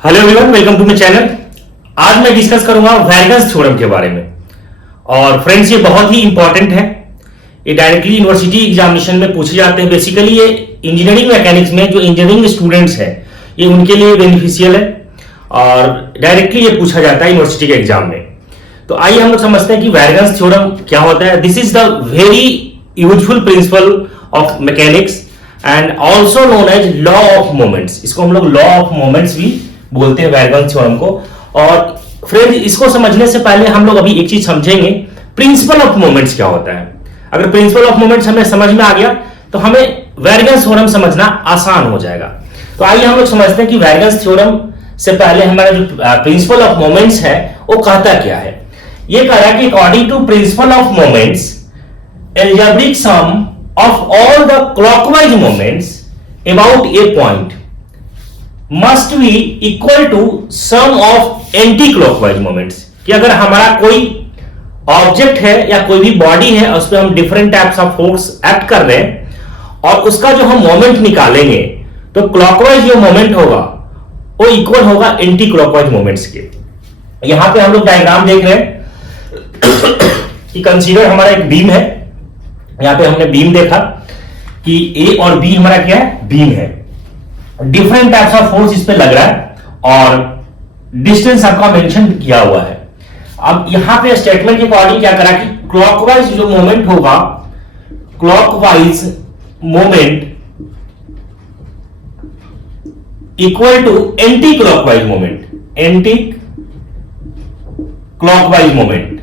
Hello everyone, welcome to my channel. आज मैं discuss करूंगा वैरगन्स थ्योरम के बारे में। और फ्रेंड्स, ये बहुत ही इंपॉर्टेंट है। ये डायरेक्टली यूनिवर्सिटी एग्जामिनेशन में पूछे जाते हैं। बेसिकली ये इंजीनियरिंग मैकेनिक्स में जो इंजीनियरिंग स्टूडेंट्स हैं, ये उनके लिए बेनिफिशियल है और डायरेक्टली ये पूछा जाता है यूनिवर्सिटी के एग्जाम में। तो आइए हम लोग समझते हैं कि वैरगन्स थ्योरम क्या होता है। This is the very useful principle of mechanics and also known as law of moments. इसको हम लोग लॉ ऑफ मोमेंट्स भी बोलते हैं, वैरगन्स थ्योरम को। और फ्रेंड, इसको समझने से पहले हम लोग अभी एक चीज समझेंगे, प्रिंसिपल ऑफ मोमेंट्स क्या होता है। अगर प्रिंसिपल ऑफ मोमेंट्स हमें समझ में आ गया तो हमें वैरगन्स थ्योरम समझना आसान हो जाएगा। तो आइए हम लोग समझते हैं कि वैरगन्स थ्योरम से पहले हमारा जो प्रिंसिपल ऑफ मोमेंट्स है वो कहता क्या है। ये कह रहा है कि according to principle of moments, algebraic sum of all the clockwise moments about a point must be equal to sum of anti-clockwise moments। कि अगर हमारा कोई ऑब्जेक्ट है या कोई भी बॉडी है, उस पर हम different types of force act कर रहे हैं और उसका जो हम मोमेंट निकालेंगे तो क्लॉकवाइज जो मोमेंट होगा वो इक्वल होगा एंटी क्लॉकवाइज मोमेंट्स के। यहां पे हम लोग डायग्राम देख रहे हैं कि कंसीडर हमारा एक बीम है। यहां पे हमने बीम देखा कि ए और बी हमारा क्या है, बीम है। डिफरेंट टाइप्स ऑफ फोर्स इस पे लग रहा है और डिस्टेंस आपका मेंशन किया हुआ है। अब यहां पे स्टेटमेंट के अकॉर्डिंग क्या करा कि क्लॉकवाइज जो मोमेंट होगा, clockwise moment equal to anti clockwise moment, anti clockwise moment,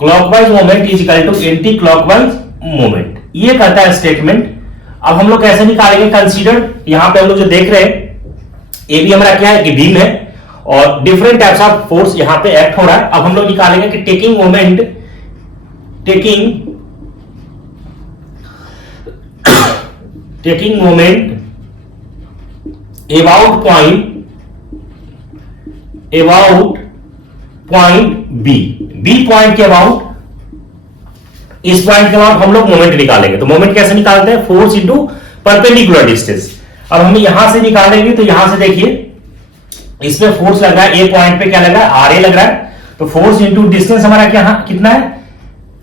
clockwise moment is equal to anti clockwise moment. ये कहता है स्टेटमेंट। अब हम लोग कैसे निकालेंगे, कंसीडर यहां पे हम लोग जो देख रहे हैं, ये भी हमारा क्या है कि बीम है और डिफरेंट टाइप्स ऑफ फोर्स यहां पे एक्ट हो रहा है। अब हम लोग निकालेंगे कि taking moment, taking moment about point B point के अबाउट, इस पॉइंट के बाद हम लोग मोमेंट निकालेंगे। तो मोमेंट कैसे निकालते हैं, फोर्स इनटू परपेंडिकुलर डिस्टेंस। अब हम यहां से निकालेंगे तो यहां से देखिए इसमें फोर्स लग रहा है, ए पॉइंट पे क्या लग रहा है, आर ए लग रहा है। तो फोर्स इनटू डिस्टेंस हमारा क्या कितना है,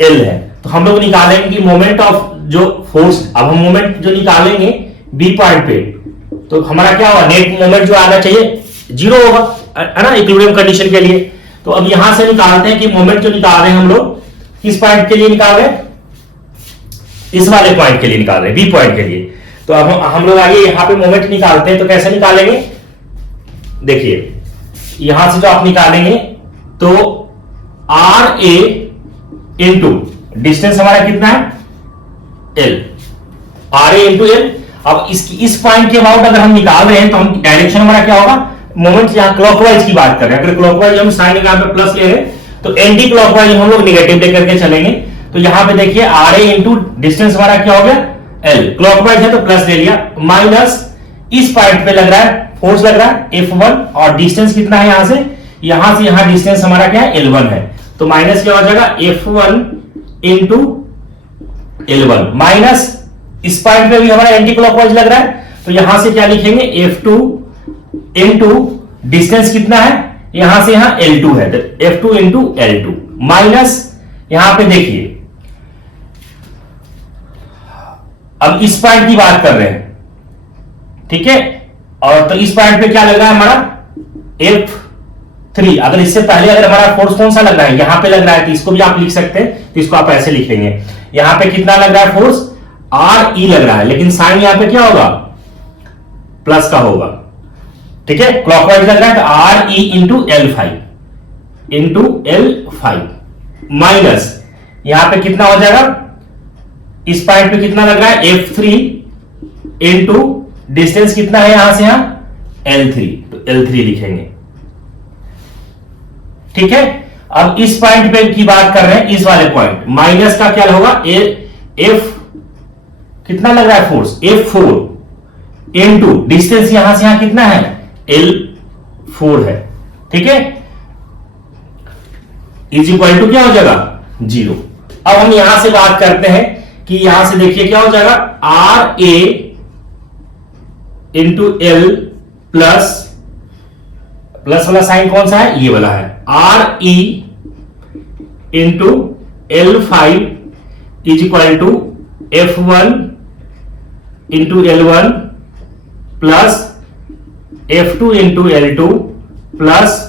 एल है। तो हम लोग निकालेंगे कि मोमेंट ऑफ जो फोर्स, अब हम मोमेंट जो निकालेंगे बी पॉइंट पे, तो हमारा क्या होगा, नेट मोमेंट जो आना चाहिए जीरो होगा, है ना, इक्विलिब्रियम कंडीशन के लिए। तो अब यहां से निकालते हैं कि मोमेंट जो निकाल रहे हैं हम लोग किस पॉइंट के लिए निकाल रहे हैं, इस वाले पॉइंट के लिए निकाल रहे हैं, बी पॉइंट के लिए। तो अब हम लोग आगे यहां पे मोमेंट निकालते हैं। तो कैसे निकालेंगे, देखिए यहां से जो आप निकालेंगे तो आर ए इंटू डिस्टेंस हमारा कितना है, L, R A into L. अब इस पॉइंट के अबाउट अगर हम निकाल रहे हैं तो हम डायरेक्शन हमारा क्या होगा, मोमेंट यहां क्लॉकवाइज की बात कर रहे हैं। अगर क्लॉकवाइज हम साइन यहां पे प्लस ले रहे हैं तो एंटी क्लॉकवाइज हम लोग निगेटिव लेकर के चलेंगे। तो यहां पे देखिए आर ए इंटू डिस्टेंस हमारा क्या हो गया, एल, क्लॉकवाइज है तो प्लस ले लिया, माइनस इस पॉइंट पे लग रहा है फोर्स लग रहा है F1 और डिस्टेंस कितना है, यहां से यहां डिस्टेंस हमारा क्या है, L1 है। तो माइनस क्या हो जाएगा, F1 इंटू L1, माइनस इस पॉइंट पे भी हमारा एंटी क्लॉकवाइज लग रहा है। तो यहां से क्या लिखेंगे, F2 इंटू डिस्टेंस कितना है, यहां से यहां L2 है, तो F2 इंटू L2, माइनस यहां पे देखिए अब इस पॉइंट की बात कर रहे हैं, ठीक है। और तो इस पॉइंट पे क्या लग रहा है हमारा, F3। अगर इससे पहले अगर हमारा फोर्स कौन सा लग रहा है, यहां पे लग रहा है, तो इसको भी आप लिख सकते हैं। तो इसको आप ऐसे लिखेंगे, यहां पे कितना लग रहा है फोर्स, आर ई लग रहा है, लेकिन साइन यहां पे क्या होगा, प्लस का होगा, ठीक है। क्लॉकवाइज लग रहा है तो are E into L5 minus यहां पे कितना हो जाएगा, इस पॉइंट पे कितना लग रहा है, F3 इंटू डिस्टेंस कितना है यहां से यहां, L3, तो L3 लिखेंगे, ठीक है। अब इस पॉइंट पे की बात कर रहे हैं, इस वाले पॉइंट, माइनस का क्या होगा, F कितना लग रहा है फोर्स, F4 इंटू डिस्टेंस यहां से यहां कितना है, L4 है, ठीक है, इज इक्वल टू क्या हो जाएगा, 0। अब हम यहां से बात करते हैं कि यहां से देखिए क्या हो जाएगा, R A into L plus plus वाला साइन कौन सा है, ये वाला है, R E into L5 is equal to F1 into L1 plus F2 into L2 plus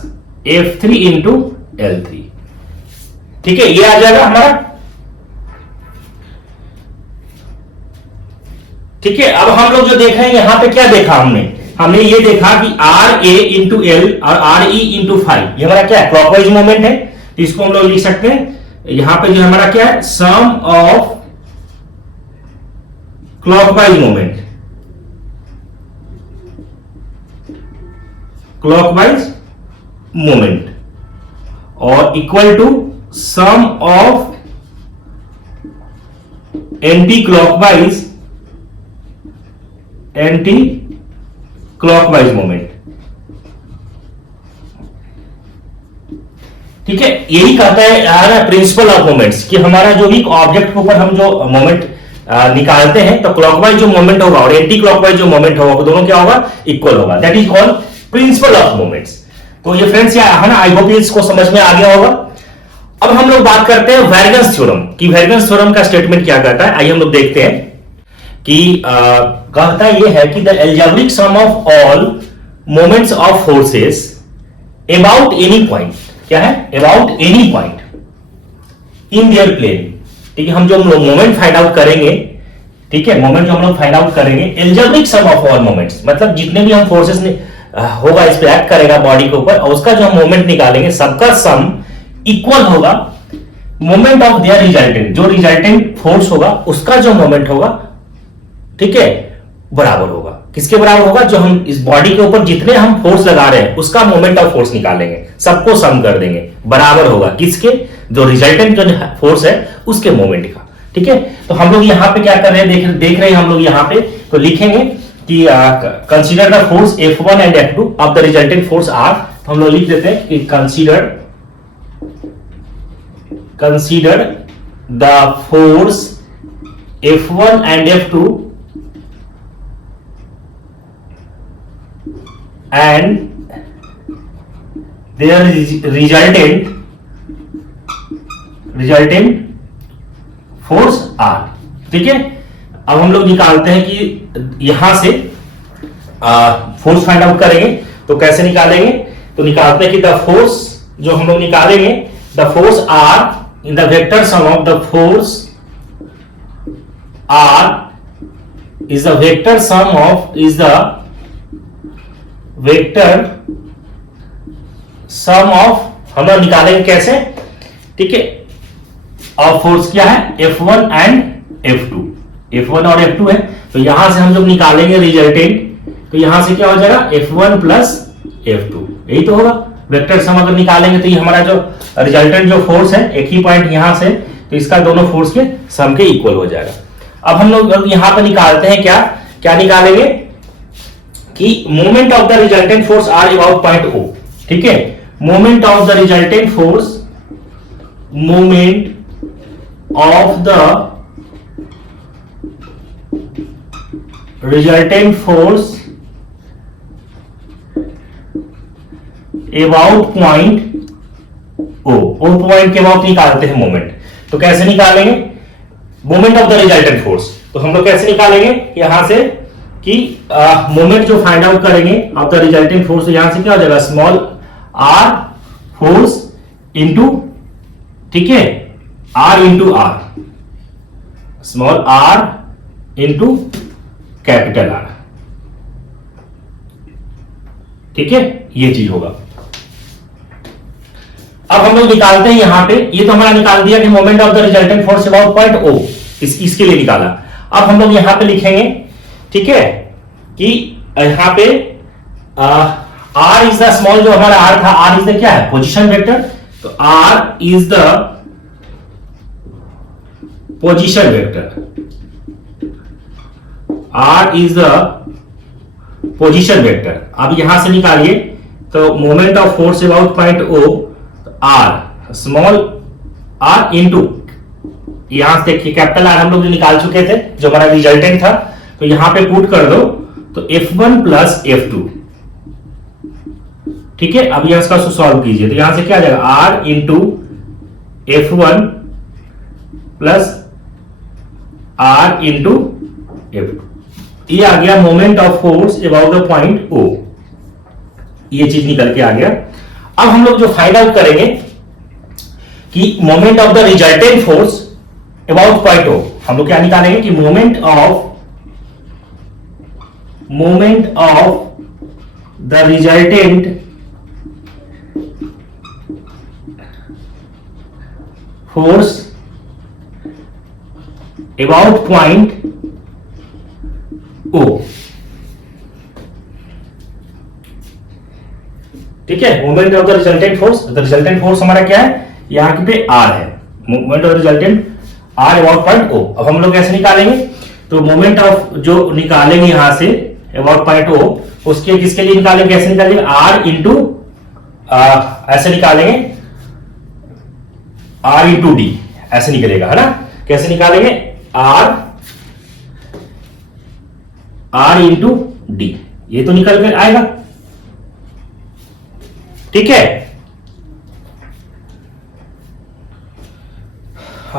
F3 into L3। ठीक है, ये आ जाएगा हमारा। ठीक है, अब हम लोग जो देख रहे हैं यहां पे क्या देखा हमने ये देखा कि आर ए इंटू एल और आर ई इंटू 5 ये हमारा क्या है, क्लॉकवाइज मोमेंट है। तो इसको हम लोग लिख सकते हैं यहां पे जो हमारा क्या है, sum of clockwise moment, clockwise moment और equal to sum of anti clockwise moment. ठीक है, यही कहता है प्रिंसिपल ऑफ मोमेंट्स कि हमारा जो भी ऑब्जेक्ट के ऊपर हम जो मोमेंट निकालते हैं तो क्लॉकवाइज जो मोमेंट होगा और एंटी क्लॉकवाइज जो मोमेंट होगा वो दोनों क्या होगा, इक्वल होगा। That is called principal of moments. तो ये फ्रेंड्स क्या है ना, आई होप इसको समझ में आ गया होगा। अब हम लोग बात करते हैं वेरगन्स थ्योरम कि वेरगन्स थ्योरम का स्टेटमेंट क्या कहता है। आइए हम लोग देखते हैं कि कहता यह है कि the algebraic sum of all moments of forces about any point, क्या है, about any point in their plane. ठीक है, हम जो मोमेंट फाइंड आउट करेंगे, ठीक है, मोमेंट जो हम लोग फाइंड आउट करेंगे, algebraic sum of all moments मतलब जितने भी हम फोर्सेस होगा इस पे एक्ट करेगा बॉडी के ऊपर और उसका जो हम मोमेंट निकालेंगे सबका सम इक्वल होगा मोमेंट ऑफ देयर रिजल्टेंट, जो रिजल्टेंट फोर्स होगा उसका जो मोमेंट होगा, ठीक है, बराबर होगा। किसके बराबर होगा, जो हम इस बॉडी के ऊपर जितने हम फोर्स लगा रहे हैं उसका मोमेंट ऑफ फोर्स निकालेंगे, सबको सम कर देंगे, बराबर होगा किसके, जो रिजल्टेंट जो फोर्स है उसके मोमेंट का। ठीक है, तो हम लोग यहां पे क्या कर रहे हैं, देख रहे हैं हम लोग यहां पे, तो लिखेंगे कि consider the force F1 and F2 of the resultant force R। तो हम लोग लिख देते हैं कि consider the force F1 and F2 and their resultant force R। ठीक है, अब हम लोग निकालते हैं कि यहां से फोर्स फाइंड आउट करेंगे तो कैसे निकालेंगे, तो निकालते हैं कि द फोर्स जो हम लोग निकालेंगे, the force R in the vector sum of the force R is the vector sum of vector sum of हम लोग निकालेंगे कैसे, ठीक है, और फोर्स क्या है, F1 एंड F2, F1 और F2 है। तो यहां से हम लोग निकालेंगे रिजल्टेंट, तो यहां से क्या हो जाएगा, F1 प्लस F2, यही तो होगा वेक्टर सम। अगर निकालेंगे तो ये हमारा जो रिजल्टेंट जो फोर्स है एक ही पॉइंट यहां से, तो इसका दोनों फोर्स के सम के इक्वल हो जाएगा। अब हम लोग यहां पर निकालते हैं क्या निकालेंगे कि moment of the resultant force R about point O। ठीक है, moment of the resultant force, moment of the resultant force about point O point के अबाउट निकालते हैं मोमेंट। तो कैसे निकालेंगे moment of the resultant force, तो हम लोग कैसे निकालेंगे यहां से कि मोमेंट जो फाइंड आउट करेंगे ऑफ द रिजल्टेंट फोर्स, तो यहां से क्या हो जाएगा, स्मॉल r फोर्स इंटू, ठीक है, r into r, small r into capital R। ठीक है, ये चीज होगा। अब हम लोग निकालते हैं यहां पे, ये तो हमारा निकाल दिया कि moment of the resultant force about point O, इसके लिए निकाला। अब हम लोग यहां पे लिखेंगे, ठीक है, कि यहां पे R इज द स्मॉल, जो हमारा R था, R इज द क्या है, पोजीशन वेक्टर। तो R is the position vector, R is the position vector. अब यहां से निकालिए, तो moment of force about point O, R small r into, यहां से देखिए कैपिटल R हम लोग जो निकाल चुके थे, जो हमारा रिजल्टेंट था, तो यहां पे पुट कर दो, तो F1 प्लस F2 ठीक है, अब यहां इसका सॉल्व कीजिए तो यहां से क्या आ जाएगा, R into F1 plus R into F2। ये आ गया moment of force about the point O, ये चीज निकल के आ गया। अब हम लोग जो फाइंड आउट करेंगे कि moment of the resultant force about point O, हम लोग क्या निकालेंगे कि moment of the resultant force about point O, ठीक है। Moment of the resultant force हमारा क्या है, यहां पे R है, moment of resultant R about point O। अब हम लोग कैसे निकालेंगे, तो मोमेंट ऑफ जो निकालेंगे यहां से अबाउट पॉइंट O, उसके किसके लिए निकालेंगे, कैसे निकालेंगे, R इंटू ऐसे निकालेंगे, R इंटू D ऐसे निकलेगा, है ना। कैसे निकालेंगे, R इंटू D, ये तो निकल कर आएगा, ठीक है।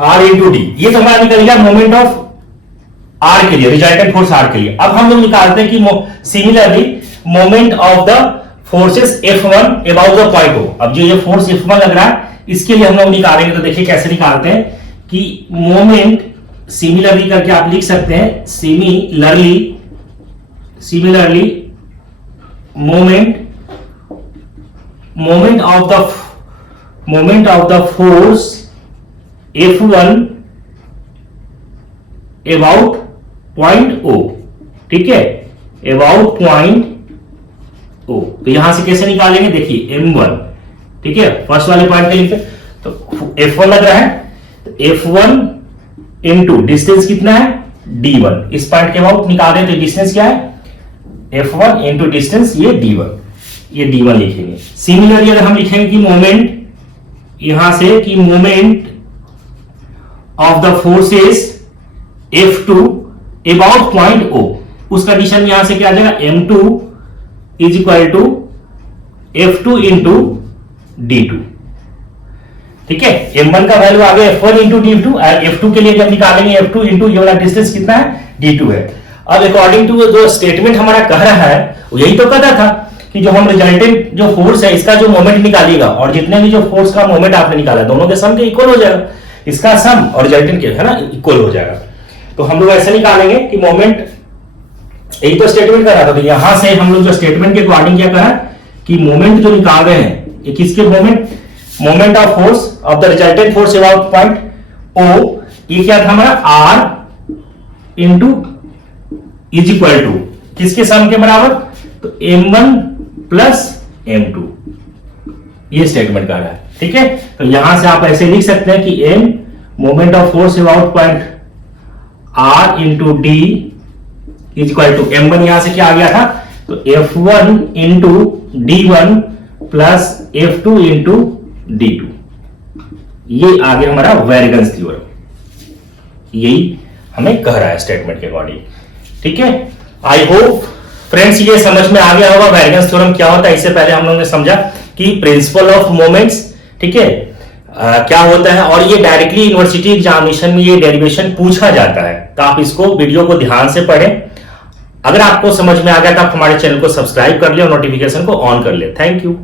R इंटू डी, ये तो हमारा निकल गया मोमेंट ऑफ R के लिए, रिजल्टेंट फोर्स R के लिए। अब हम लोग निकालते हैं कि similarly moment of the forces F1 about the point O। अब जो ये फोर्स F1 लग रहा है इसके लिए हम लोग निकालेंगे, तो देखिए कैसे निकालते हैं कि मोमेंट सिमिलरली करके आप लिख सकते हैं, similarly moment of the force F1 about point O, ठीक है, अबाउट पॉइंट O। तो यहां से कैसे निकालेंगे, देखिए M1, ठीक है, फर्स्ट वाले पॉइंट पे लिखते, तो F1 लग रहा है, तो F1 इंटू डिस्टेंस कितना है, D1, इस पॉइंट के अबाउट निकालें तो डिस्टेंस क्या है, F1 इंटू डिस्टेंस ये D1, ये D1 लिखेंगे। सिमिलरली अगर हम लिखेंगे कि मोमेंट, यहां से कि moment of the forces F2 about point O, उस कंडीशन में यहां से क्या आ जाएगा, M2 is equal to F2 into D2, ठीक है। M1 का वैल्यू आ गया F1 इंटू D2, F2 के लिए जब निकालेंगे F2 इंटू ये वाला डिस्टेंस कितना है, D2 है। अब अकॉर्डिंग टू जो स्टेटमेंट हमारा कह रहा है वो यही तो कहता था कि जो हम रिजल्टेंट जो फोर्स है इसका जो मोमेंट निकालिएगा और जितने भी जो फोर्स का मोमेंट आपने निकाला दोनों के सम के इक्वल हो जाएगा, इसका सम और रिजल्टेंट के, है ना, इक्वल हो जाएगा। तो हम लोग ऐसे निकालेंगे कि मोमेंट, यही तो स्टेटमेंट कर रहा था, तो यहां से हम लोग जो स्टेटमेंट के अकॉर्डिंग क्या करा कि मोमेंट जो निकाल रहे हैं ये किसके moment of force of the resultant force about point O, ये क्या था हमारा R into is equal to किसके सम के बराबर, तो M1 प्लस M2, ये स्टेटमेंट कर रहा है, ठीक है। तो यहां से आप ऐसे लिख सकते हैं कि M moment of force about point R into D is equal to M1, यहां से क्या आ गया था, तो F1 into D1 plus F2 into D2, ये आ गया हमारा वेरिगेंस थ्योरम, यही हमें कह रहा है स्टेटमेंट के अकॉर्डिंग, ठीक है। आई होप फ्रेंड्स ये समझ में आ गया होगा वेरिएंस थ्योरम क्या होता है। इससे पहले हम लोगों ने समझा कि प्रिंसिपल ऑफ मोमेंट्स, ठीक है, क्या होता है, और ये डायरेक्टली यूनिवर्सिटी एग्जामिनेशन में ये डेरिवेशन पूछा जाता है, तो आप इसको वीडियो को ध्यान से पढ़ें। अगर आपको समझ में आ गया तो आप हमारे चैनल को सब्सक्राइब कर ले और नोटिफिकेशन को ऑन कर ले। Thank you.